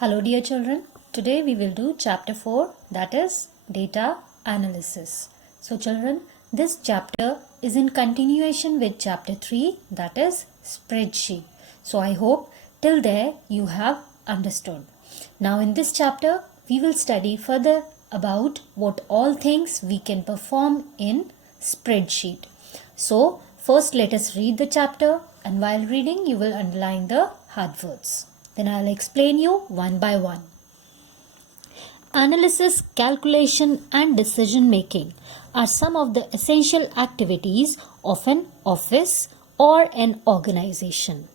Hello dear children, today we will do chapter 4, that is data analysis. So children, this chapter is in continuation with chapter 3, that is spreadsheet. So I hope till there you have understood. Now in this chapter we will study further about what all things we can perform in spreadsheet. So first let us read the chapter, and while reading you will underline the hard words. Then I'll explain you one by one. Analysis, calculation and decision making are some of the essential activities of an office or an organization.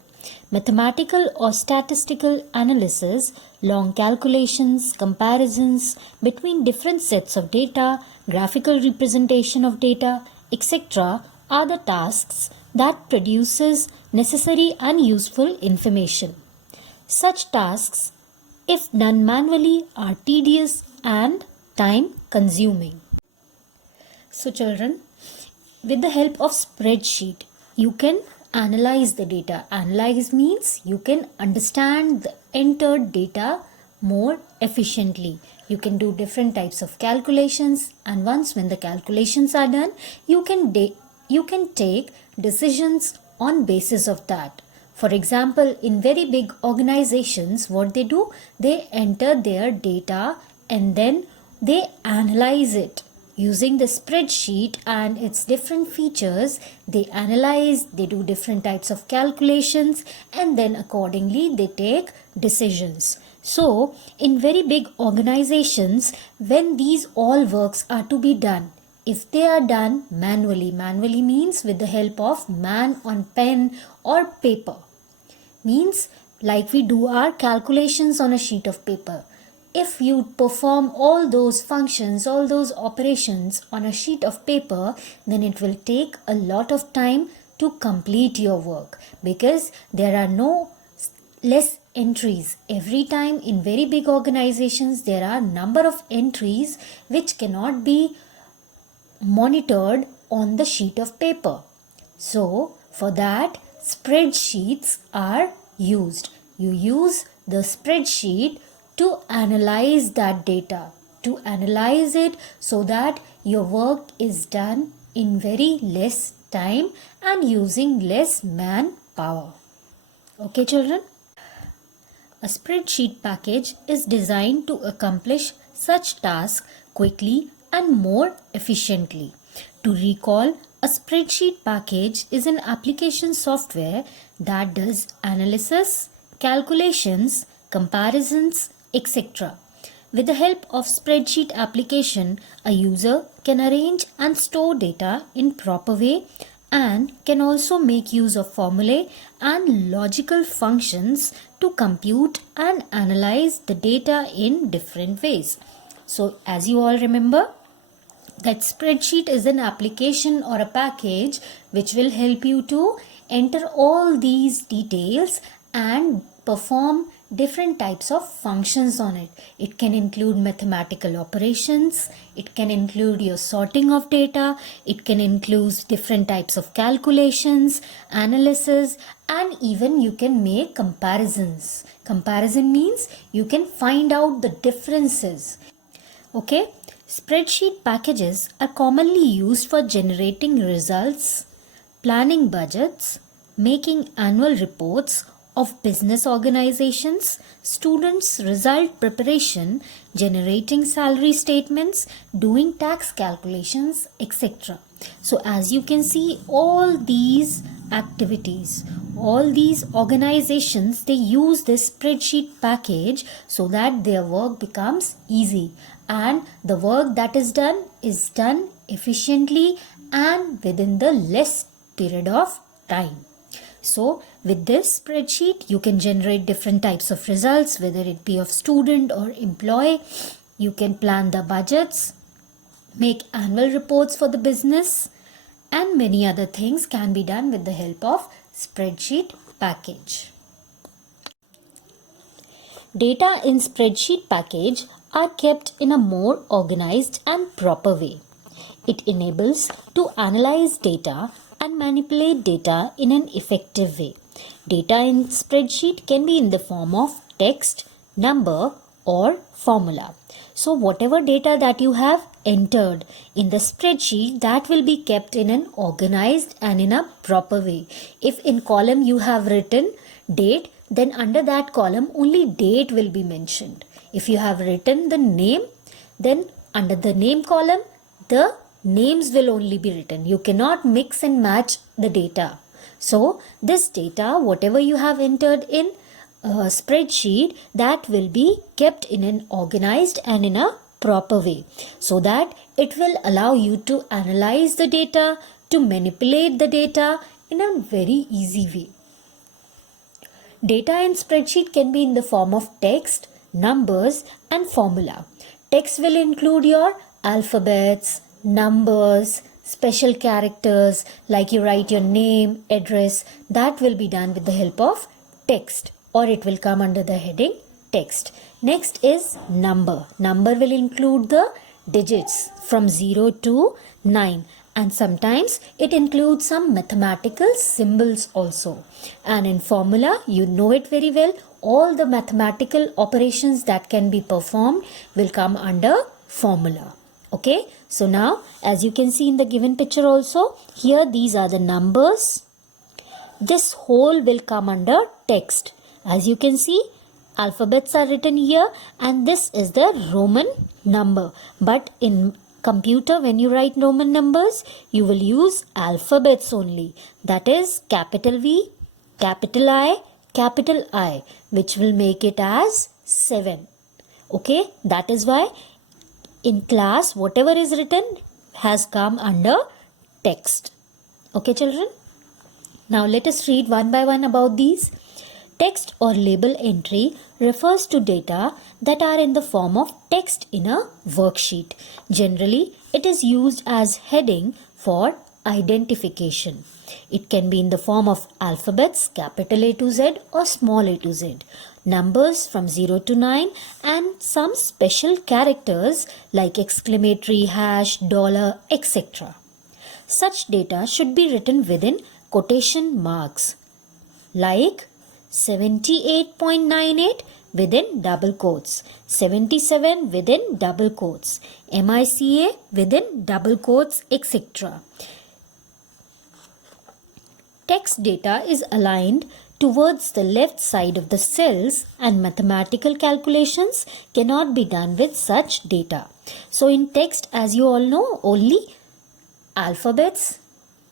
Mathematical or statistical analysis, long calculations, comparisons between different sets of data, graphical representation of data, etc. are the tasks that produces necessary and useful information. Such tasks, if done manually, are tedious and time consuming. So children, with the help of spreadsheet, you can analyze the data. Analyze means you can understand the entered data more efficiently. You can do different types of calculations, and once when the calculations are done, you can take decisions on basis of that. For example, in very big organizations, what they do, they enter their data and then they analyze it. Using the spreadsheet and its different features, they analyze, they do different types of calculations, and then accordingly they take decisions. So, in very big organizations, when these all works are to be done, if they are done manually means with the help of man on pen or paper, means like we do our calculations on a sheet of paper. If you perform all those functions, all those operations on a sheet of paper, then it will take a lot of time to complete your work, because there are no less entries. Every time in very big organizations, there are number of entries which cannot be monitored on the sheet of paper. So for that, spreadsheets are used. You use the spreadsheet to analyze that data, to analyze it so that your work is done in very less time and using less manpower. Okay children? A spreadsheet package is designed to accomplish such tasks quickly and more efficiently. To recall, a spreadsheet package is an application software that does analysis, calculations, comparisons, etc. With the help of spreadsheet application, a user can arrange and store data in proper way and can also make use of formulae and logical functions to compute and analyze the data in different ways. So as you all remember, that spreadsheet is an application or a package which will help you to enter all these details and perform different types of functions on it. It can include mathematical operations, it can include your sorting of data, it can include different types of calculations, analysis, and even you can make comparisons. Comparison means you can find out the differences. Okay? Spreadsheet packages are commonly used for generating results, planning budgets, making annual reports of business organizations, students' result preparation, generating salary statements, doing tax calculations, etc. So as you can see, all these activities, all these organizations, they use this spreadsheet package so that their work becomes easy, and the work that is done efficiently and within the less period of time. So with this spreadsheet, you can generate different types of results, whether it be of student or employee. You can plan the budgets, make annual reports for the business, and many other things can be done with the help of spreadsheet package. Data in spreadsheet package are kept in a more organized and proper way. It enables to analyze data and manipulate data in an effective way. Data in spreadsheet can be in the form of text, number or formula. So whatever data that you have entered in the spreadsheet, that will be kept in an organized and in a proper way. If in column you have written date, then under that column only date will be mentioned. If you have written the name, then under the name column the names will only be written. You cannot mix and match the data. So this data, whatever you have entered in a spreadsheet, that will be kept in an organized and in a proper way, so that it will allow you to analyze the data, to manipulate the data in a very easy way. Data in spreadsheet can be in the form of text, numbers and formula. Text will include your alphabets, numbers, special characters like you write your name, address. That will be done with the help of text, or it will come under the heading text. Next is number. Number will include the digits from 0 to 9, and sometimes it includes some mathematical symbols also. And in formula, you know it very well, all the mathematical operations that can be performed will come under formula. Okay, so now as you can see in the given picture also, here these are the numbers. This whole will come under text. As you can see, alphabets are written here, and this is the Roman number. But in computer, when you write Roman numbers, you will use alphabets only. That is capital V, capital I, which will make it as 7. Okay, that is why in class whatever is written has come under text. Okay children, now let us read one by one about these. Text or label entry refers to data that are in the form of text in a worksheet. Generally, it is used as heading for identification. It can be in the form of alphabets, capital A to Z or small a to Z, numbers from 0 to 9, and some special characters like exclamatory, hash, dollar, etc. Such data should be written within quotation marks like 78.98 within double quotes, 77 within double quotes, MICA within double quotes, etc. Text data is aligned towards the left side of the cells, and mathematical calculations cannot be done with such data. So in text, as you all know, only alphabets,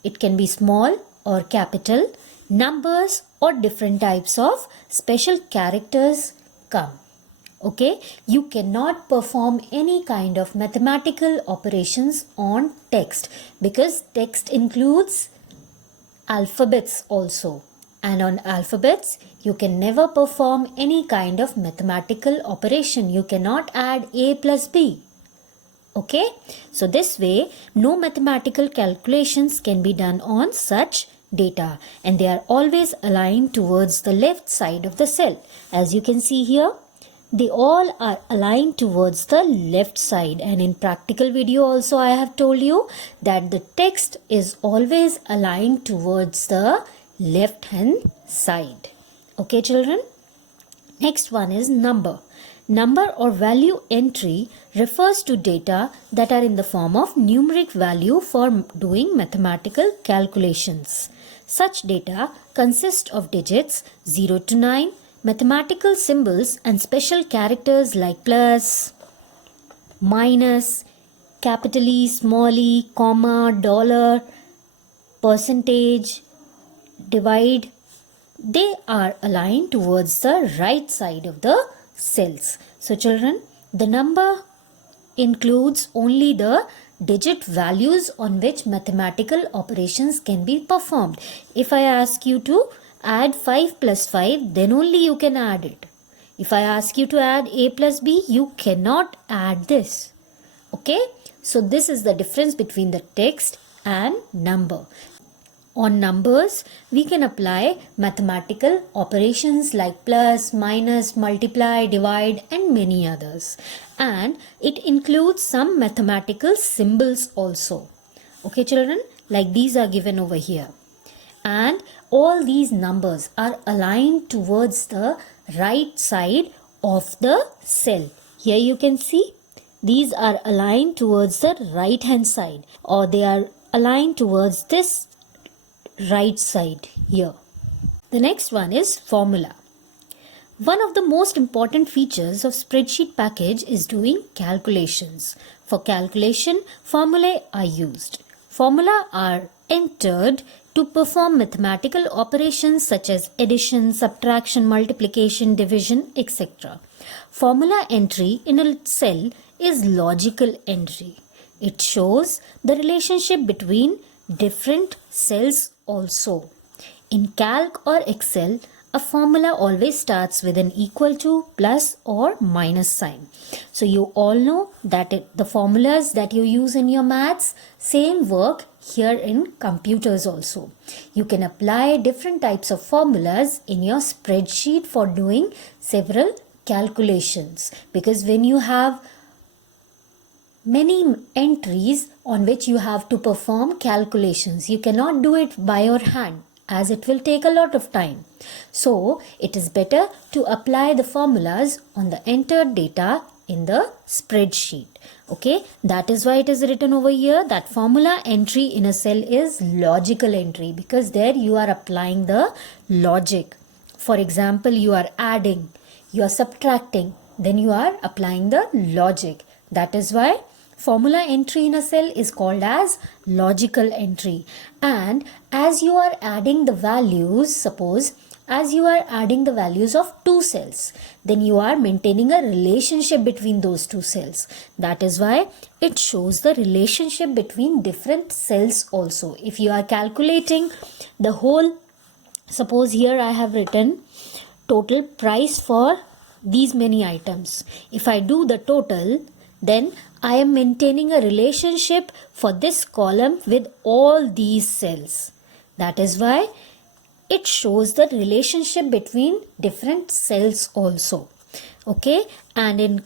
it can be small or capital, numbers or different types of special characters come. Okay, you cannot perform any kind of mathematical operations on text, because text includes alphabets also, and on alphabets you can never perform any kind of mathematical operation. You cannot add A plus B. Okay, so this way no mathematical calculations can be done on such data, and they are always aligned towards the left side of the cell. As you can see here, they all are aligned towards the left side, and in practical video also I have told you that the text is always aligned towards the left hand side. Okay children, next one is number. Number or value entry refers to data that are in the form of numeric value for doing mathematical calculations. Such data consist of digits 0 to 9, mathematical symbols and special characters like plus, minus, capital E, small e, comma, dollar, percentage, divide. They are aligned towards the right side of the cells. So children, the number includes only the digit values on which mathematical operations can be performed. If I ask you to add 5 plus 5, then only you can add it. If I ask you to add A plus B, you cannot add this. Okay, so this is the difference between the text and number. On numbers, we can apply mathematical operations like plus, minus, multiply, divide and many others. And it includes some mathematical symbols also. Okay children, like these are given over here. And all these numbers are aligned towards the right side of the cell. Here you can see these are aligned towards the right hand side, or they are aligned towards this right side here. The next one is formula. One of the most important features of spreadsheet package is doing calculations. For calculation, formulae are used. Formula are entered to perform mathematical operations such as addition, subtraction, multiplication, division, etc. Formula entry in a cell is logical entry. It shows the relationship between different cells also. In Calc or Excel, a formula always starts with an equal to, plus or minus sign. So you all know that the formulas that you use in your maths, same work here in computers also. You can apply different types of formulas in your spreadsheet for doing several calculations, because when you have many entries on which you have to perform calculations, you cannot do it by your hand, as it will take a lot of time. So it is better to apply the formulas on the entered data in the spreadsheet. Okay, that is why it is written over here that formula entry in a cell is logical entry, because there you are applying the logic. For example, you are adding, you are subtracting, then you are applying the logic. That is why formula entry in a cell is called as logical entry. And as you are adding the values, suppose as you are adding the values of two cells, then you are maintaining a relationship between those two cells. That is why it shows the relationship between different cells also. If you are calculating the whole, suppose here I have written total price for these many items. If I do the total, then I am maintaining a relationship for this column with all these cells. That is why it shows the relationship between different cells also. Okay, and in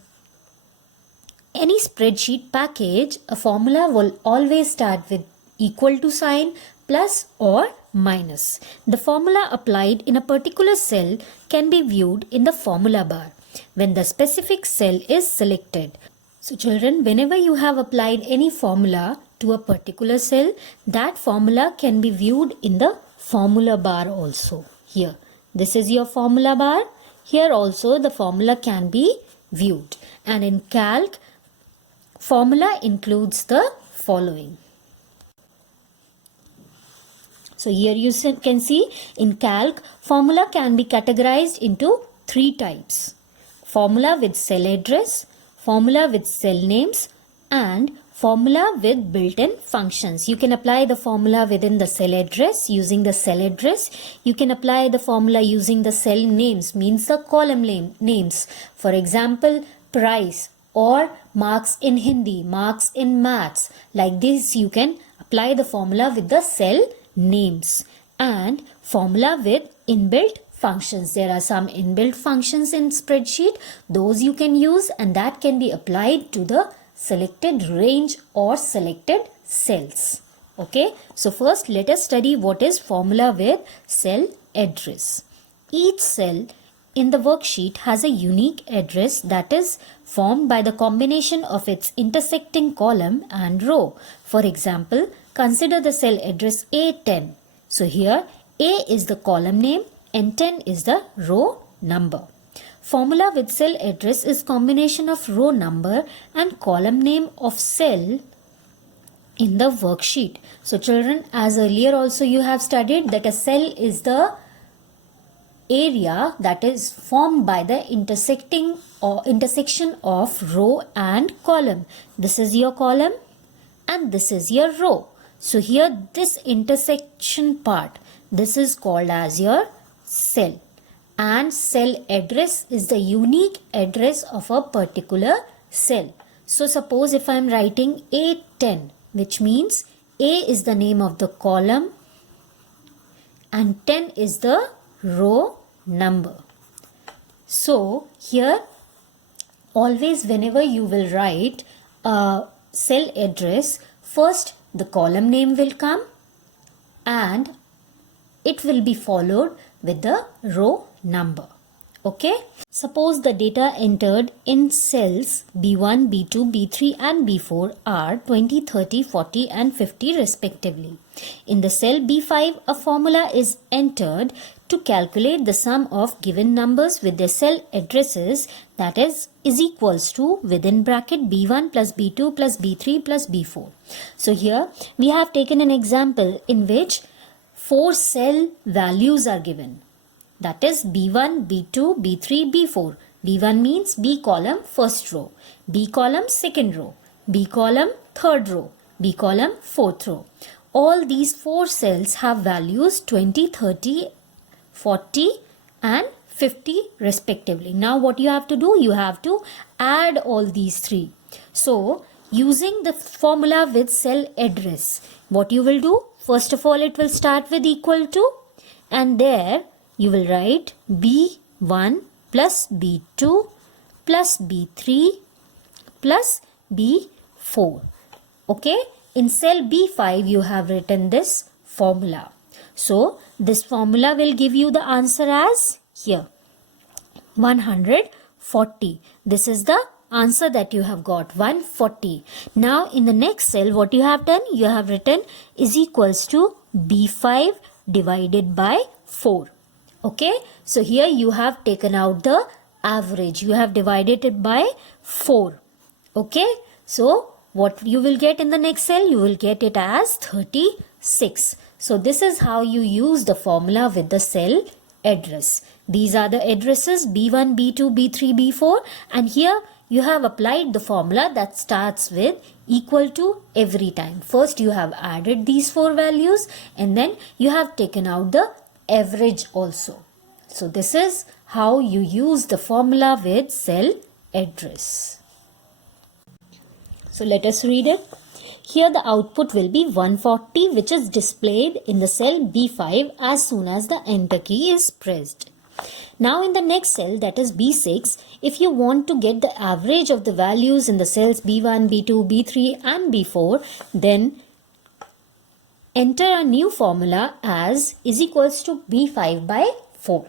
any spreadsheet package, a formula will always start with equal to sign, plus or minus. The formula applied in a particular cell can be viewed in the formula bar when the specific cell is selected. So children, whenever you have applied any formula to a particular cell, that formula can be viewed in the formula bar also. Here, this is your formula bar. Here also the formula can be viewed. And in Calc, formula includes the following. So here you can see in Calc, formula can be categorized into three types. Formula with cell address, formula with cell names, and formula with built-in functions. You can apply the formula within the cell address using the cell address. You can apply the formula using the cell names, means the column names. For example, price or marks in Hindi, marks in maths. Like this, you can apply the formula with the cell names. And formula with inbuilt functions. There are some inbuilt functions in spreadsheet. Those you can use, and that can be applied to the selected range or selected cells. Okay, so first let us study what is formula with cell address. Each cell in the worksheet has a unique address that is formed by the combination of its intersecting column and row. For example, consider the cell address A10. So here A is the column name and 10 is the row number. Formula with cell address is combination of row number and column name of cell in the worksheet. So children, as earlier also you have studied that a cell is the area that is formed by the intersection of row and column. This is your column and this is your row. So here this intersection part, this is called as your cell. And cell address is the unique address of a particular cell. So suppose if I am writing A10, which means A is the name of the column and 10 is the row number. So here always whenever you will write a cell address, first the column name will come and it will be followed with the row number. Okay, suppose the data entered in cells B1, B2, B3 and B4 are 20, 30, 40 and 50 respectively. In the cell B5, a formula is entered to calculate the sum of given numbers with their cell addresses, that is equals to within bracket B1 plus B2 plus B3 plus B4. So here we have taken an example in which 4 cell values are given. That is B1, B2, B3, B4. B1 means B column first row, B column second row, B column third row, B column fourth row. All these 4 cells have values 20, 30, 40 and 50 respectively. Now what you have to do? You have to add all these 3. So using the formula with cell address, what you will do? First of all, it will start with equal to, and there you will write B1 plus B2 plus B3 plus B4. Okay, in cell B5 you have written this formula. So this formula will give you the answer as here 140. This is the answer that you have got, 140. Now in the next cell what you have done? You have written is equals to B5 divided by 4. Okay, so here you have taken out the average. You have divided it by 4. Okay, so what you will get in the next cell? You will get it as 36. So this is how you use the formula with the cell address. These are the addresses B1, B2, B3, B4, and here you have applied the formula that starts with equal to every time. First you have added these 4 values and then you have taken out the average also. So this is how you use the formula with cell address. So let us read it. Here the output will be 140, which is displayed in the cell B5 as soon as the enter key is pressed. Now in the next cell, that is B6, if you want to get the average of the values in the cells B1, B2, B3 and B4, then enter a new formula as is equals to B5 by 4.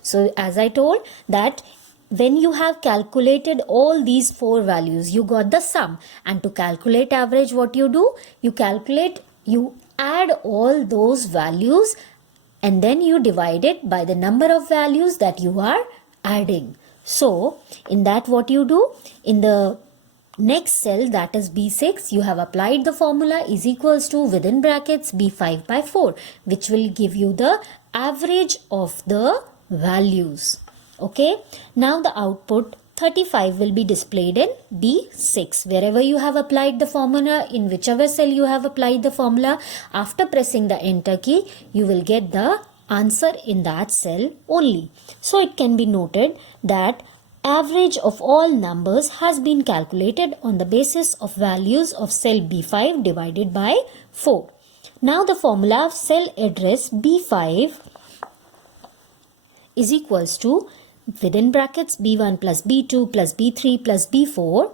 So as I told that when you have calculated all these 4 values, you got the sum, and to calculate average, what you do? You add all those values and then you divide it by the number of values that you are adding. So in that what you do? In the next cell, that is B6, you have applied the formula is equals to within brackets B5 by 4, which will give you the average of the values. Okay, now the output 35 will be displayed in B6. Wherever you have applied the formula, in whichever cell you have applied the formula, after pressing the enter key, you will get the answer in that cell only. So it can be noted that average of all numbers has been calculated on the basis of values of cell B5 divided by 4. Now the formula of cell address B5 is equals to within brackets B1 plus B2 plus B3 plus B4,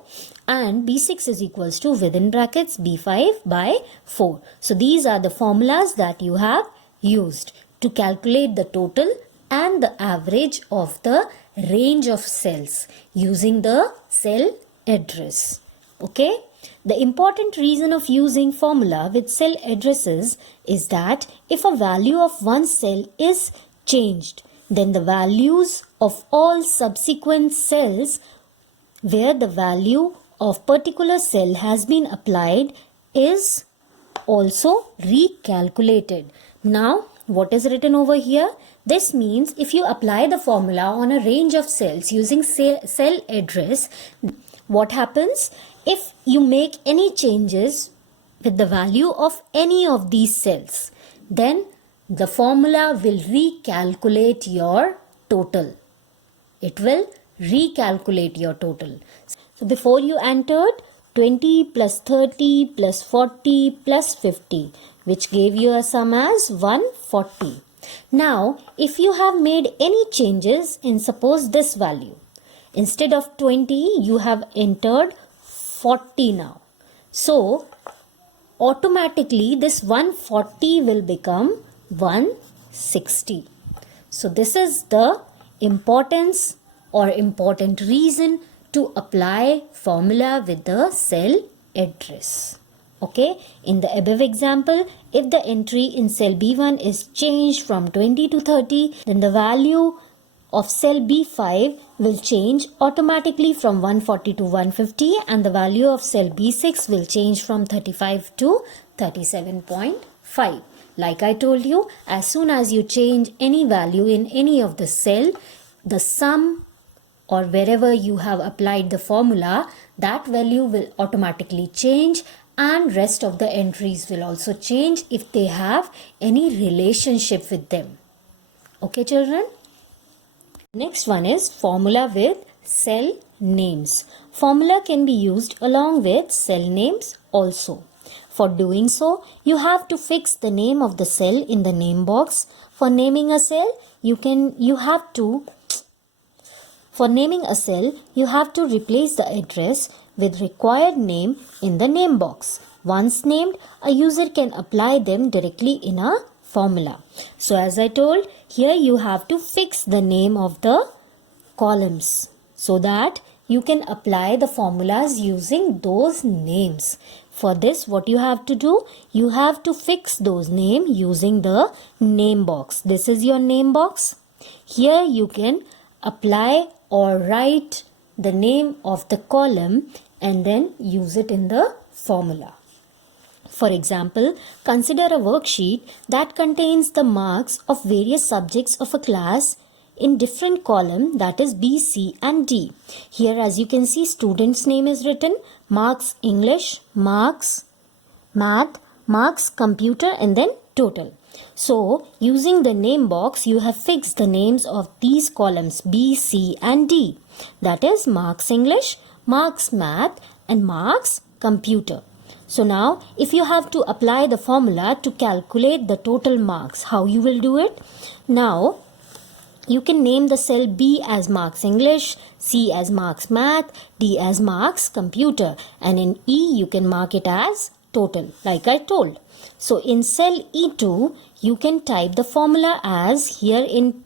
and B6 is equals to within brackets B5 by 4. So these are the formulas that you have used to calculate the total and the average of the range of cells using the cell address. Okay. The important reason of using formula with cell addresses is that if a value of one cell is changed, then the values of all subsequent cells where the value of particular cell has been applied is also recalculated. Now, what is written over here? This means if you apply the formula on a range of cells using cell address, what happens? If you make any changes with the value of any of these cells, then the formula will recalculate your total. It will recalculate your total. So before you entered 20 plus 30 plus 40 plus 50, which gave you a sum as 140. Now, if you have made any changes in suppose this value, instead of 20, you have entered 40 now. So, automatically this 140 will become 160. So this is the importance or important reason to apply formula with the cell address. Okay, in the above example, if the entry in cell B1 is changed from 20 to 30, then the value of cell B5 will change automatically from 140 to 150, and the value of cell B6 will change from 35 to 37.5. Like I told you, as soon as you change any value in any of the cell, the sum or wherever you have applied the formula, that value will automatically change, and rest of the entries will also change if they have any relationship with them. Okay, children? Next one is formula with cell names. Formula can be used along with cell names also. For doing so, you have to fix the name of the cell in the name box. For naming a cell, you have to replace the address with required name in the name box. Once named, a user can apply them directly in a formula. So as I told, here you have to fix the name of the columns so that you can apply the formulas using those names. For this, what you have to do, you have to fix those names using the name box. This is your name box. Here you can apply or write the name of the column and then use it in the formula. For example, consider a worksheet that contains the marks of various subjects of a class in different column, that is B, C and D. Here as you can see, student's name is written, marks English, marks math, marks computer and then total. So using the name box, you have fixed the names of these columns B, C and D. That is marks English, marks math and marks computer. So now if you have to apply the formula to calculate the total marks, how you will do it? Now you can name the cell B as marks English, C as marks math, D as marks computer, and in E you can mark it as total like I told. So in cell E2 you can type the formula as, here in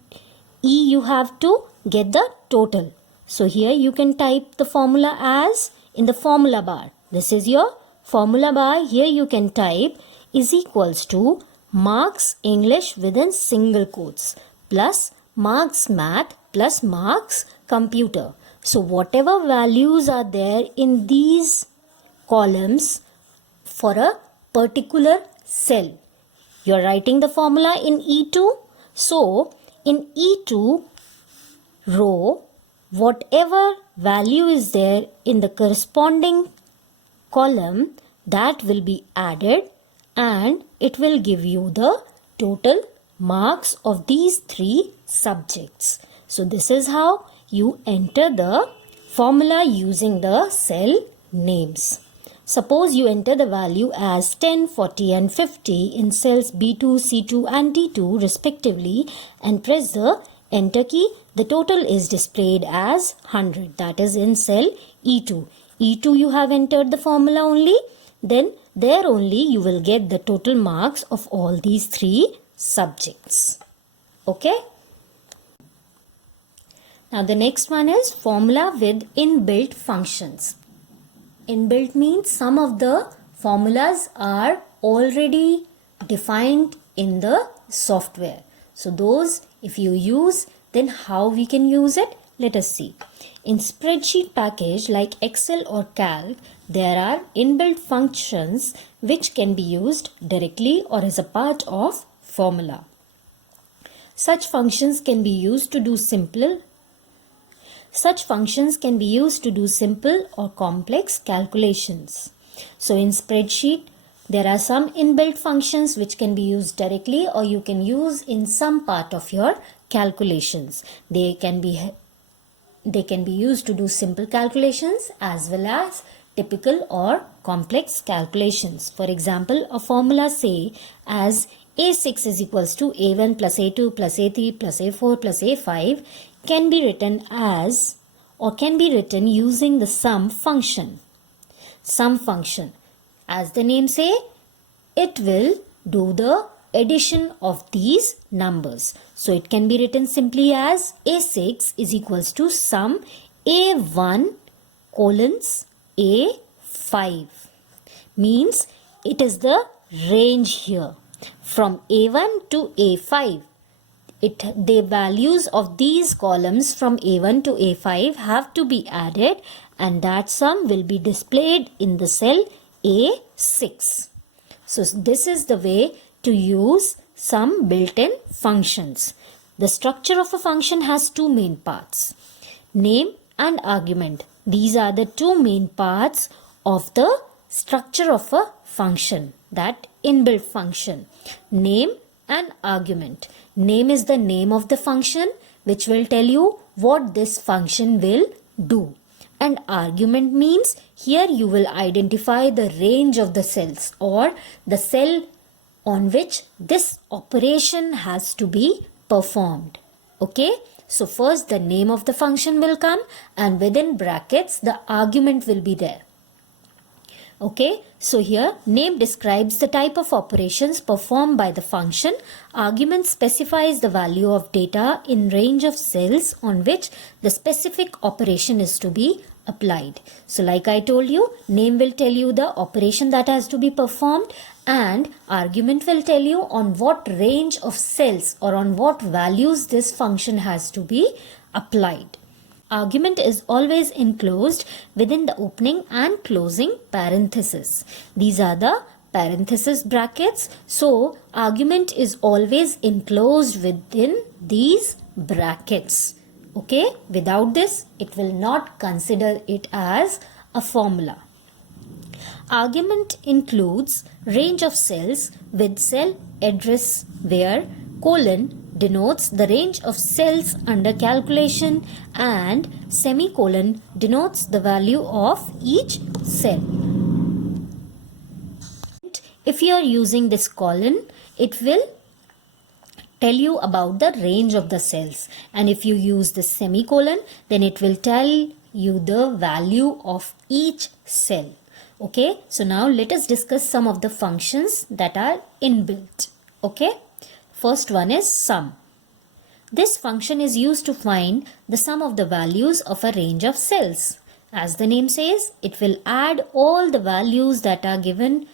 E you have to get the total. So here you can type the formula as in the formula bar. This is your formula bar. Here you can type is equals to marks English within single quotes plus marks math plus marks computer. So whatever values are there in these columns for a particular cell, you're writing the formula in E2. So in E2 row, whatever value is there in the corresponding column, that will be added and it will give you the total marks of these three subjects. So this is how you enter the formula using the cell names. Suppose you enter the value as 10, 40 and 50 in cells B2, C2 and D2 respectively and press the enter key. The total is displayed as 100, that is in cell E2. E2 you have entered the formula only, then there only you will get the total marks of all these three subjects. Okay. Now the next one is formula with inbuilt functions. Inbuilt means some of the formulas are already defined in the software. So those if you use, then how we can use it? Let us see. In spreadsheet package like Excel or Calc, there are inbuilt functions which can be used directly or as a part of formula. Such functions can be used to do simple or complex calculations. So in spreadsheet, there are some inbuilt functions which can be used directly or you can use in some part of your calculations. They can be used to do simple calculations as well as typical or complex calculations. For example, a formula say as A6 is equals to A1 plus A2 plus A3 plus A4 plus A5 can be written as or can be written using the sum function. Sum function, as the name say, it will do the addition of these numbers. So it can be written simply as A6 is equals to sum A1 colons A5. Means it is the range here from A1 to A5. The values of these columns from A1 to A5 have to be added, and that sum will be displayed in the cell A6. So this is the way to use some built-in functions. The structure of a function has two main parts, name and argument. These are the two main parts of the structure of a function, that inbuilt function, name and argument. Name is the name of the function which will tell you what this function will do. And argument means here you will identify the range of the cells or the cell on which this operation has to be performed. Okay, so first the name of the function will come, and within brackets the argument will be there. Okay, so here name describes the type of operations performed by the function. Argument specifies the value of data in range of cells on which the specific operation is to be applied. So like I told you, name will tell you the operation that has to be performed, and argument will tell you on what range of cells or on what values this function has to be applied. Argument is always enclosed within the opening and closing parentheses. These are the parenthesis brackets. So argument is always enclosed within these brackets. Okay, without this it will not consider it as a formula. Argument includes range of cells with cell address where colon denotes the range of cells under calculation and semicolon denotes the value of each cell. If you are using this colon, it will tell you about the range of the cells, and if you use the semicolon, then it will tell you the value of each cell. Okay, so now let us discuss some of the functions that are inbuilt. Okay, first one is sum. This function is used to find the sum of the values of a range of cells. As the name says, it will add all the values that are given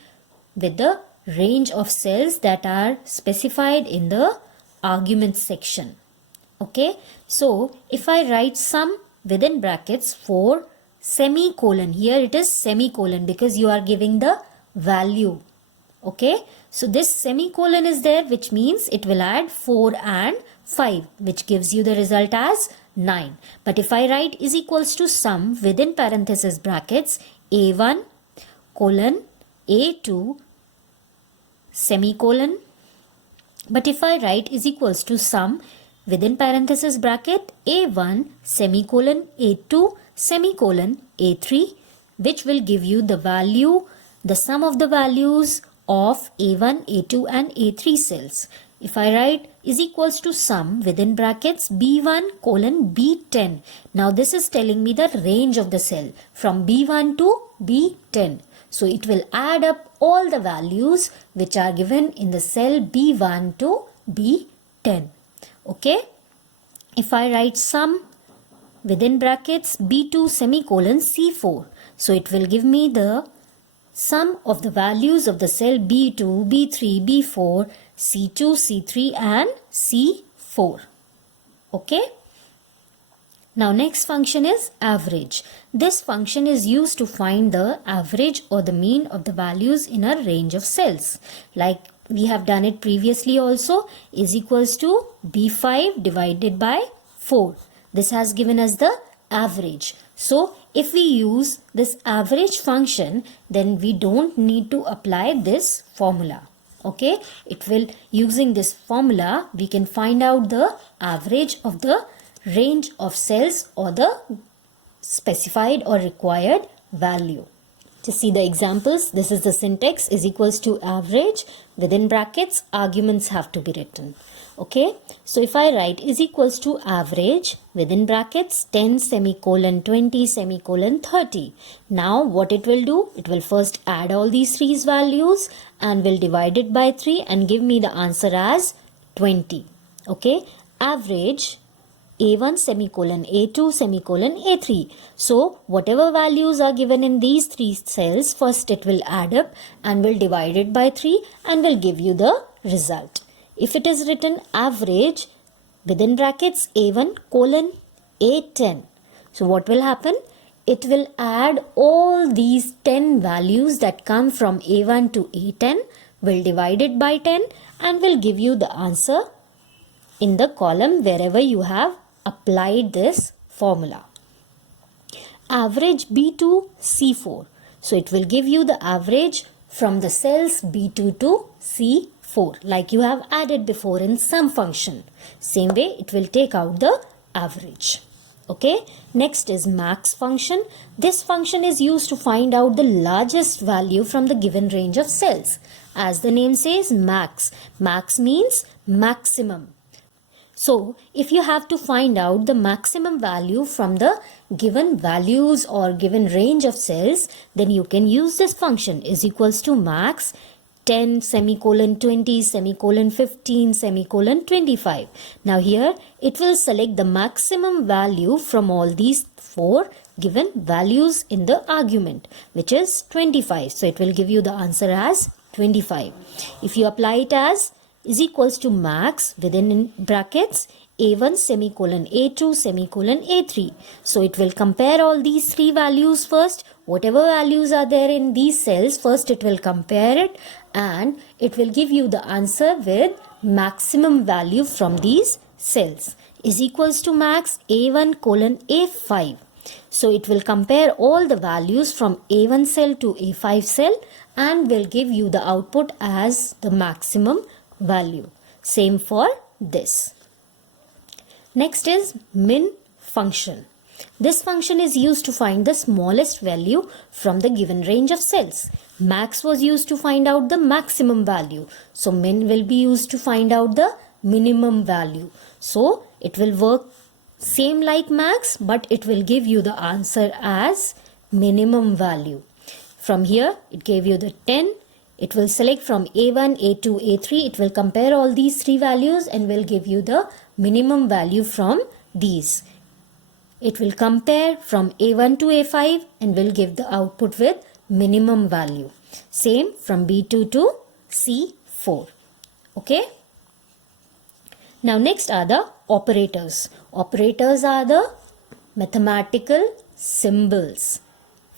with the range of cells that are specified in the argument section. Okay, so if I write sum within brackets for semicolon, here it is semicolon because you are giving the value. Okay, so this semicolon is there, which means it will add 4 and 5, which gives you the result as 9. But if I write is equals to sum within parenthesis brackets A1 colon A2 semicolon, but if I write is equals to sum within parenthesis bracket A1 semicolon A2 semicolon A3, which will give you the value, the sum of the values of A1, A2 and A3 cells. If I write is equals to sum within brackets B1 colon B10. Now this is telling me the range of the cell from B1 to B10. So it will add up all the values which are given in the cell B1 to B10. Okay. If I write sum within brackets B2 semicolon C4. So it will give me the sum of the values of the cell B2, B3, B4, C2, C3 and C4. Okay. Now next function is average. This function is used to find the average or the mean of the values in a range of cells. Like we have done it previously also, is equals to B5 divided by 4. This has given us the average. So if we use this average function, then we don't need to apply this formula. Okay, it will, using this formula, we can find out the average of the range of cells or the specified or required value. To see the examples, this is the syntax is equals to average within brackets, arguments have to be written. Okay, so if I write is equals to average within brackets 10 semicolon 20 semicolon 30. Now what it will do? It will first add all these three values and will divide it by 3 and give me the answer as 20. Okay, average A1 semicolon A2 semicolon A3. So whatever values are given in these three cells, first it will add up and will divide it by 3 and will give you the result. If it is written average within brackets A1 colon A10, so what will happen? It will add all these 10 values that come from A1 to A10, will divide it by 10 and will give you the answer in the column wherever you have applied this formula. Average B2 C4. So it will give you the average from the cells B2 to C4 like you have added before in sum function. Same way it will take out the average. Okay, next is max function. This function is used to find out the largest value from the given range of cells. As the name says, max. Max means maximum. So if you have to find out the maximum value from the given values or given range of cells, then you can use this function is equals to max 10 semicolon 20 semicolon 15 semicolon 25. Now here it will select the maximum value from all these 4 given values in the argument, which is 25. So it will give you the answer as 25. If you apply it as is equals to max within brackets A1 semicolon A2 semicolon A3. So it will compare all these 3 values first. Whatever values are there in these cells, first it will compare it and it will give you the answer with maximum value from these cells is equals to max A1 colon A5. So it will compare all the values from A1 cell to A5 cell and will give you the output as the maximum value. Same for this. Next is min function. This function is used to find the smallest value from the given range of cells. Max was used to find out the maximum value. So min will be used to find out the minimum value. So it will work same like max, but it will give you the answer as minimum value. From here it gave you the 10. It will select from A1, A2, A3. It will compare all these 3 values and will give you the minimum value from these. It will compare from A1 to A5 and will give the output with minimum value. Same from B2 to C4. Okay. Now next are the operators. Operators are the mathematical symbols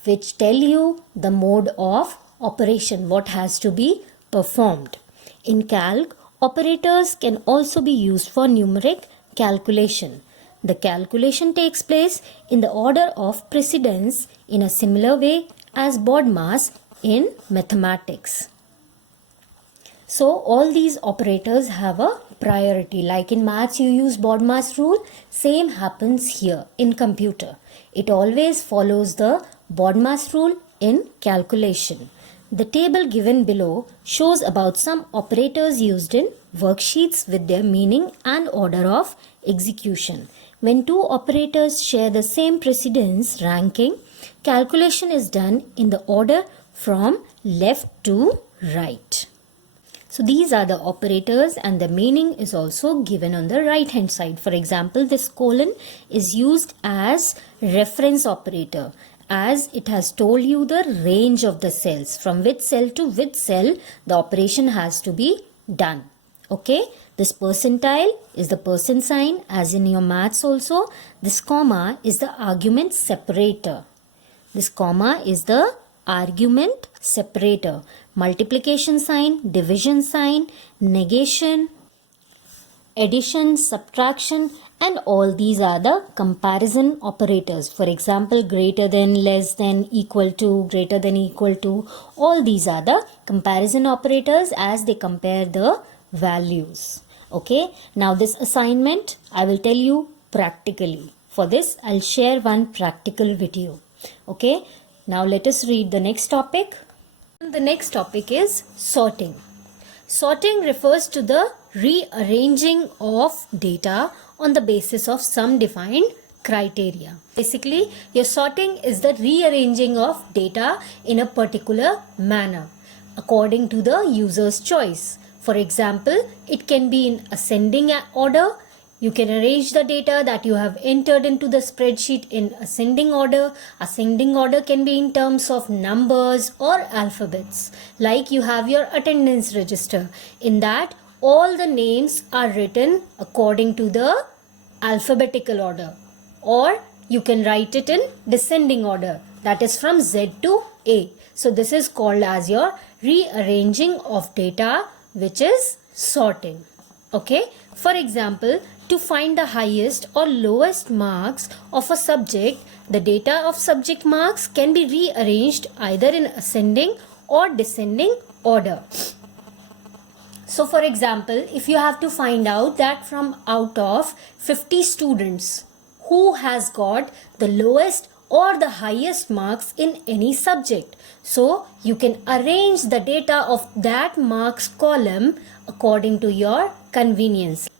which tell you the mode of operation, what has to be performed. In calc, operators can also be used for numeric calculation. The calculation takes place in the order of precedence in a similar way as BODMAS in mathematics. So all these operators have a priority. Like in maths you use BODMAS rule, same happens here in computer. It always follows the BODMAS rule in calculation. The table given below shows about some operators used in worksheets with their meaning and order of execution. When 2 operators share the same precedence ranking, calculation is done in the order from left to right. So these are the operators and the meaning is also given on the right hand side. For example, this colon is used as reference operator, as it has told you the range of the cells, from which cell to which cell the operation has to be done. Okay, this percentile is the percent sign as in your maths also. This comma is the argument separator. This comma is the argument separator. Multiplication sign, division sign, negation, addition, subtraction, and all these are the comparison operators. For example, greater than, less than, equal to, greater than, equal to. All these are the comparison operators as they compare the values. Okay. Now this assignment I will tell you practically. For this I'll share one practical video. Okay. Now let us read the next topic. The next topic is sorting. Sorting refers to the rearranging of data on the basis of some defined criteria. Basically, your sorting is the rearranging of data in a particular manner according to the user's choice. For example, it can be in ascending order. You can arrange the data that you have entered into the spreadsheet in ascending order. Ascending order can be in terms of numbers or alphabets. Like you have your attendance register. In that, all the names are written according to the alphabetical order. Or you can write it in descending order. That is from Z to A. So this is called as your rearranging of data, which is sorting. Okay. For example, to find the highest or lowest marks of a subject, the data of subject marks can be rearranged either in ascending or descending order. So for example, if you have to find out that from out of 50 students, who has got the lowest or the highest marks in any subject. So you can arrange the data of that marks column according to your convenience.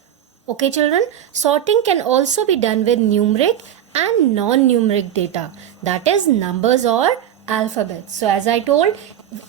Okay children, sorting can also be done with numeric and non-numeric data, that is numbers or alphabets. So as I told,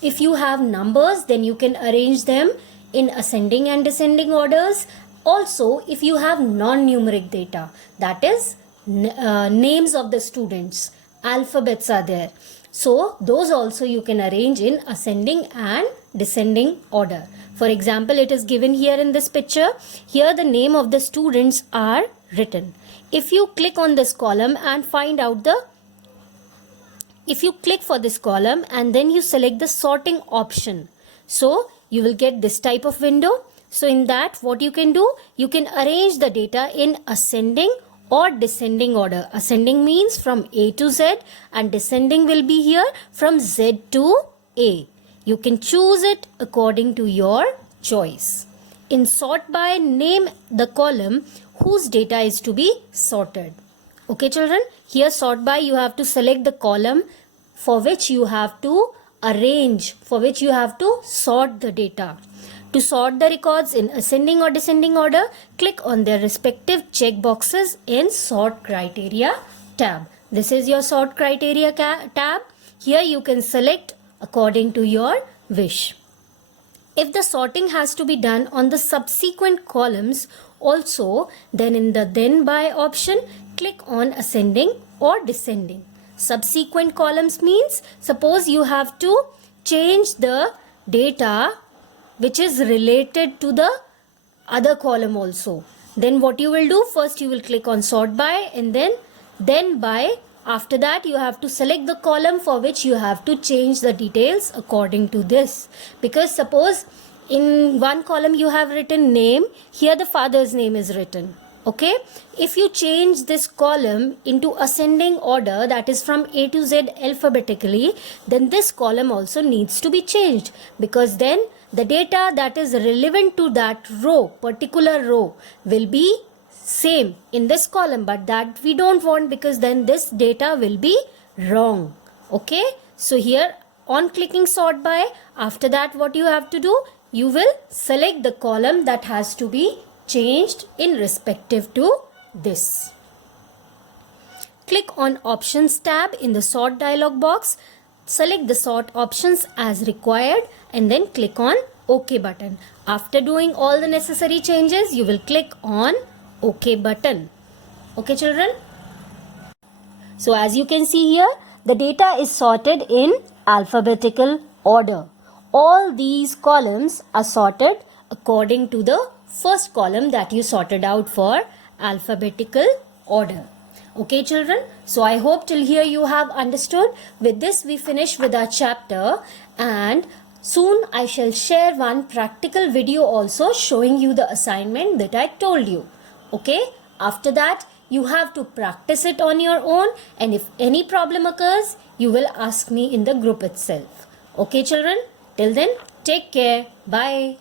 if you have numbers, then you can arrange them in ascending and descending orders. Also, if you have non-numeric data, that is names of the students, alphabets are there. So those also you can arrange in ascending and descending order. For example, it is given here in this picture. Here the name of the students are written. If you click on this column and find out if you click for this column and then you select the sorting option, so you will get this type of window. So in that, what you can do, you can arrange the data in ascending or descending order. Ascending means from A to Z and descending will be here from Z to A. You can choose it according to your choice. In sort by, name the column whose data is to be sorted. Okay children, here sort by, you have to select the column for which you have to arrange, for which you have to sort the data. To sort the records in ascending or descending order, click on their respective check boxes in Sort Criteria tab. This is your Sort Criteria tab. Here you can select according to your wish. If the sorting has to be done on the subsequent columns also, then in the Then By option, click on ascending or descending. Subsequent columns means, suppose you have to change the data which is related to the other column also. Then what you will do, first you will click on sort by and then by. After that you have to select the column for which you have to change the details according to this. Because suppose in one column you have written name, here the father's name is written. Okay, if you change this column into ascending order, that is from A to Z alphabetically, then this column also needs to be changed, because then the data that is relevant to that row, particular row, will be same in this column, but that we don't want, because then this data will be wrong. Okay, so here on clicking sort by, after that what you have to do, you will select the column that has to be changed in respective to this. Click on Options tab in the Sort dialog box. Select the sort options as required and then click on OK button. After doing all the necessary changes, you will click on OK button. Okay children? So as you can see here, the data is sorted in alphabetical order. All these columns are sorted according to the first column that you sorted out for alphabetical order. Okay children, so I hope till here you have understood. With this we finish with our chapter, and soon I shall share one practical video also showing you the assignment that I told you. Okay, after that you have to practice it on your own, and if any problem occurs, you will ask me in the group itself. Okay children, till then take care. Bye.